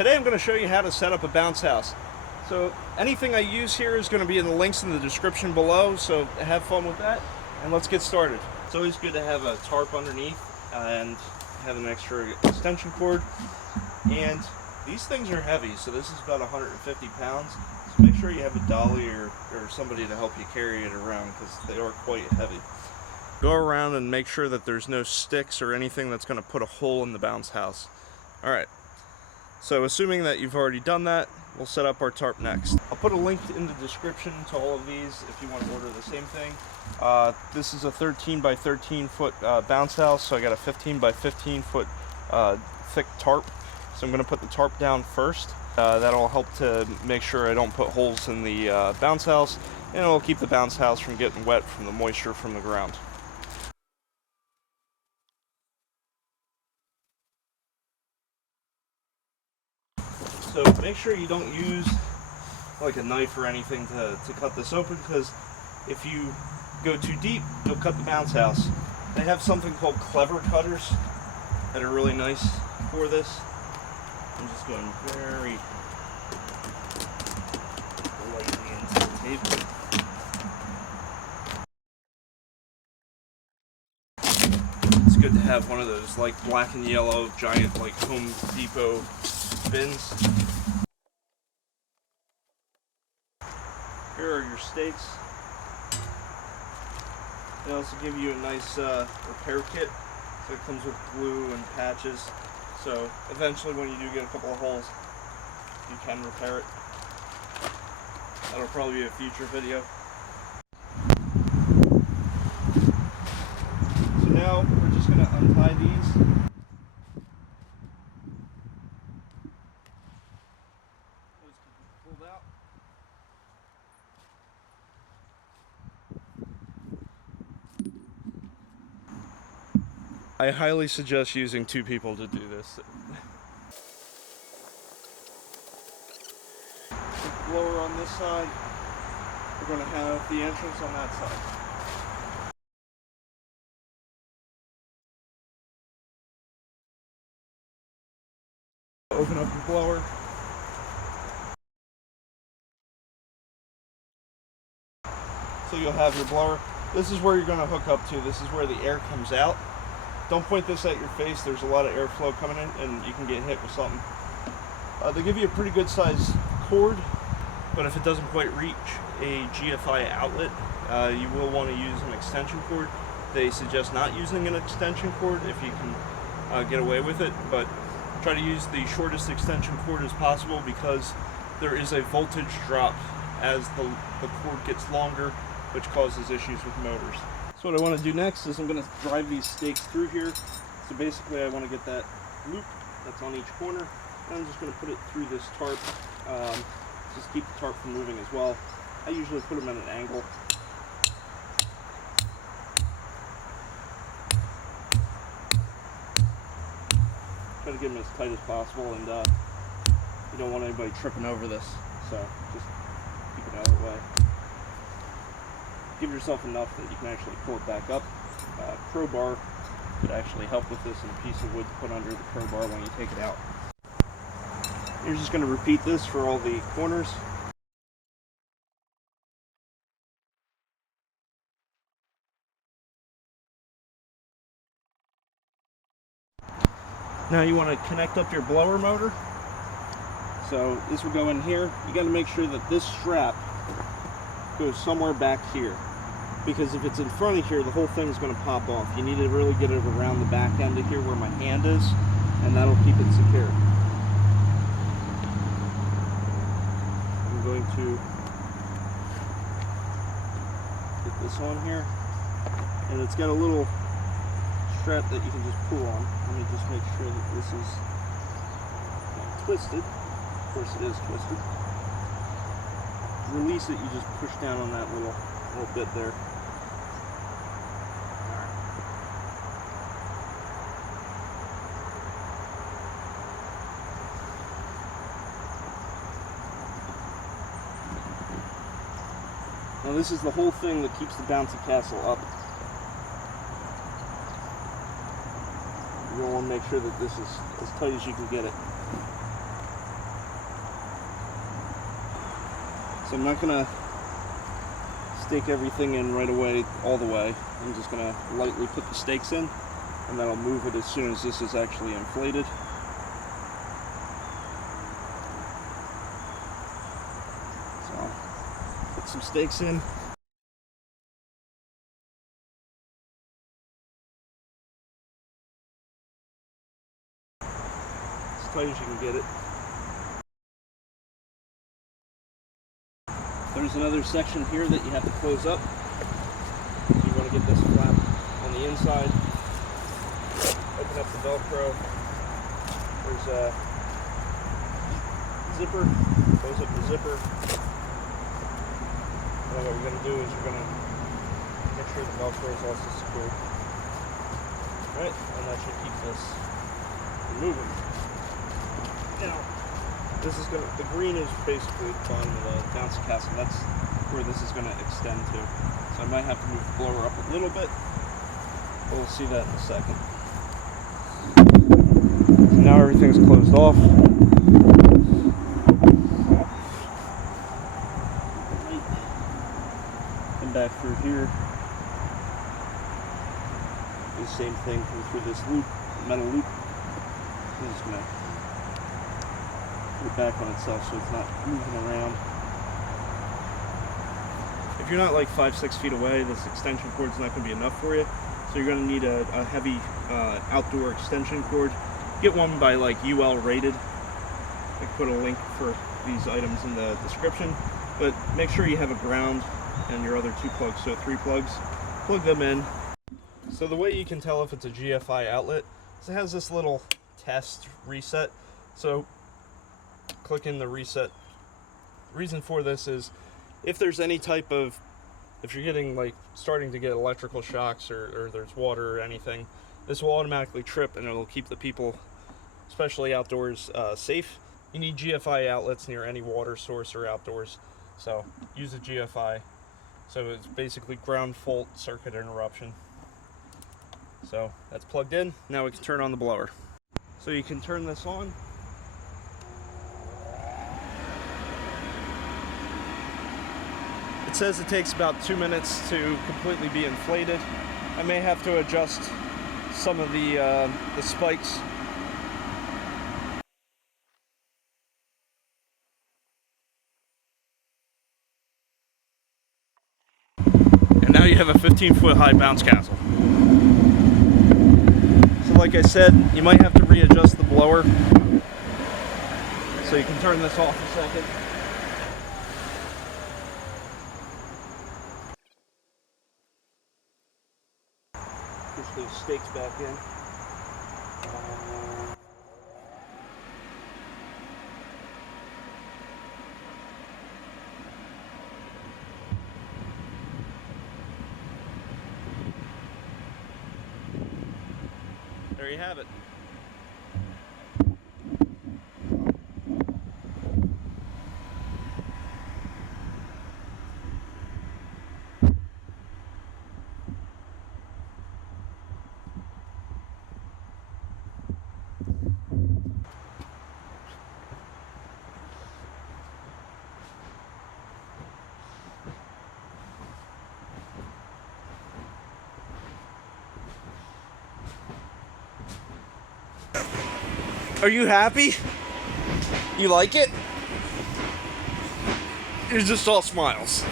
Today I'm going to show you how to set up a bounce house. So anything I use here is going to be in the links in the description below, so have fun with that, and let's get started. It's always good to have a tarp underneath and have an extra extension cord. And these things are heavy, so this is about 150 pounds. So make sure you have a dolly or somebody to help you carry it around, because they are quite heavy. Go around and make sure that there's no sticks or anything that's going to put a hole in the bounce house. Alright, so assuming that you've already done that, we'll set up our tarp next. I'll put a link in the description to all of these if you want to order the same thing. This is a 13 by 13 foot bounce house, so I got a 15 by 15 foot thick tarp. So I'm going to put the tarp down first. That'll help to make sure I don't put holes in the bounce house, and it'll keep the bounce house from getting wet from the moisture from the ground. So make sure you don't use like a knife or anything to cut this open, because if you go too deep, you'll cut the bounce house. They have something called clever cutters that are really nice for this. I'm just going very lightly into the tape. It's good to have one of those like black and yellow giant like Home Depot bins. Here are your stakes. They also give you a nice repair kit. So it comes with glue and patches. So eventually when you do get a couple of holes, you can repair it. That'll probably be a future video. So now we're just going to untie these. Pulled out. I highly suggest using two people to do this. The blower on this side, we're going to have the entrance on that side. Open up your blower. So you'll have your blower. This is where you're going to hook up to. This is where the air comes out. Don't point this at your face. There's a lot of airflow coming in and you can get hit with something. They give you a pretty good size cord, but if it doesn't quite reach a GFI outlet, you will want to use an extension cord. They suggest not using an extension cord if you can get away with it, but try to use the shortest extension cord as possible, because there is a voltage drop as the cord gets longer, which causes issues with motors. So what I want to do next is I'm going to drive these stakes through here. So basically I want to get that loop that's on each corner, and I'm just going to put it through this tarp. Just keep the tarp from moving as well. I usually put them at an angle. Try to get them as tight as possible, and you don't want anybody tripping over this, so just keep it out of the way. Give yourself enough that you can actually pull it back up. Crowbar could actually help with this, and a piece of wood to put under the crowbar when you take it out. You're just going to repeat this for all the corners. Now you want to connect up your blower motor. So this will go in here. You got to make sure that this strap goes somewhere back here, because if it's in front of here, the whole thing's going to pop off. You need to really get it around the back end of here where my hand is, and that'll keep it secure. I'm going to get this on here, and it's got a little strap that you can just pull on. Let me just make sure that this is not twisted. Of course it is twisted. Release it, you just push down on that little bit there. Now this is the whole thing that keeps the bouncy castle up. You're going to want to make sure that this is as tight as you can get it. So I'm not gonna stake everything in right away, all the way. I'm just gonna lightly put the stakes in, and then I'll move it as soon as this is actually inflated. So I'll put some stakes in. As tight as you can get it. There's another section here that you have to close up. So you want to get this flap on the inside. Open up the Velcro. There's a zipper. Close up the zipper. And then what you're going to do is you're going to make sure the Velcro is also secured. Alright, and that should keep this from moving. Now, this is going to, the green is basically the bottom of the bouncy castle. That's where this is going to extend to. So I might have to move the blower up a little bit. We'll see that in a second. So now everything's closed off. Come back through here. Do the same thing, come through this loop, metal loop. I'm just going to put it back on itself so it's not moving around. If you're not like 5-6 feet away, this extension cord is not going to be enough for you. So you're going to need a heavy outdoor extension cord. Get one by like UL rated. I can put a link for these items in the description. But make sure you have a ground and your other 2 plugs, so 3 plugs. Plug them in. So the way you can tell if it's a GFI outlet is it has this little test reset. So click in the reset. The reason for this is if there's any type of, if you're getting like starting to get electrical shocks or there's water or anything, this will automatically trip and it'll keep the people, especially outdoors, safe. You need GFI outlets near any water source or outdoors, so use a GFI. So it's basically ground fault circuit interruption. So that's plugged in. Now we can turn on the blower. So you can turn this on. It says it takes about 2 minutes to completely be inflated. I may have to adjust some of the spikes. And now you have a 15-foot high bounce castle. So like I said, you might have to readjust the blower. So you can turn this off a second. Push those stakes back in. There you have it. Are you happy? You like it? You're just all smiles.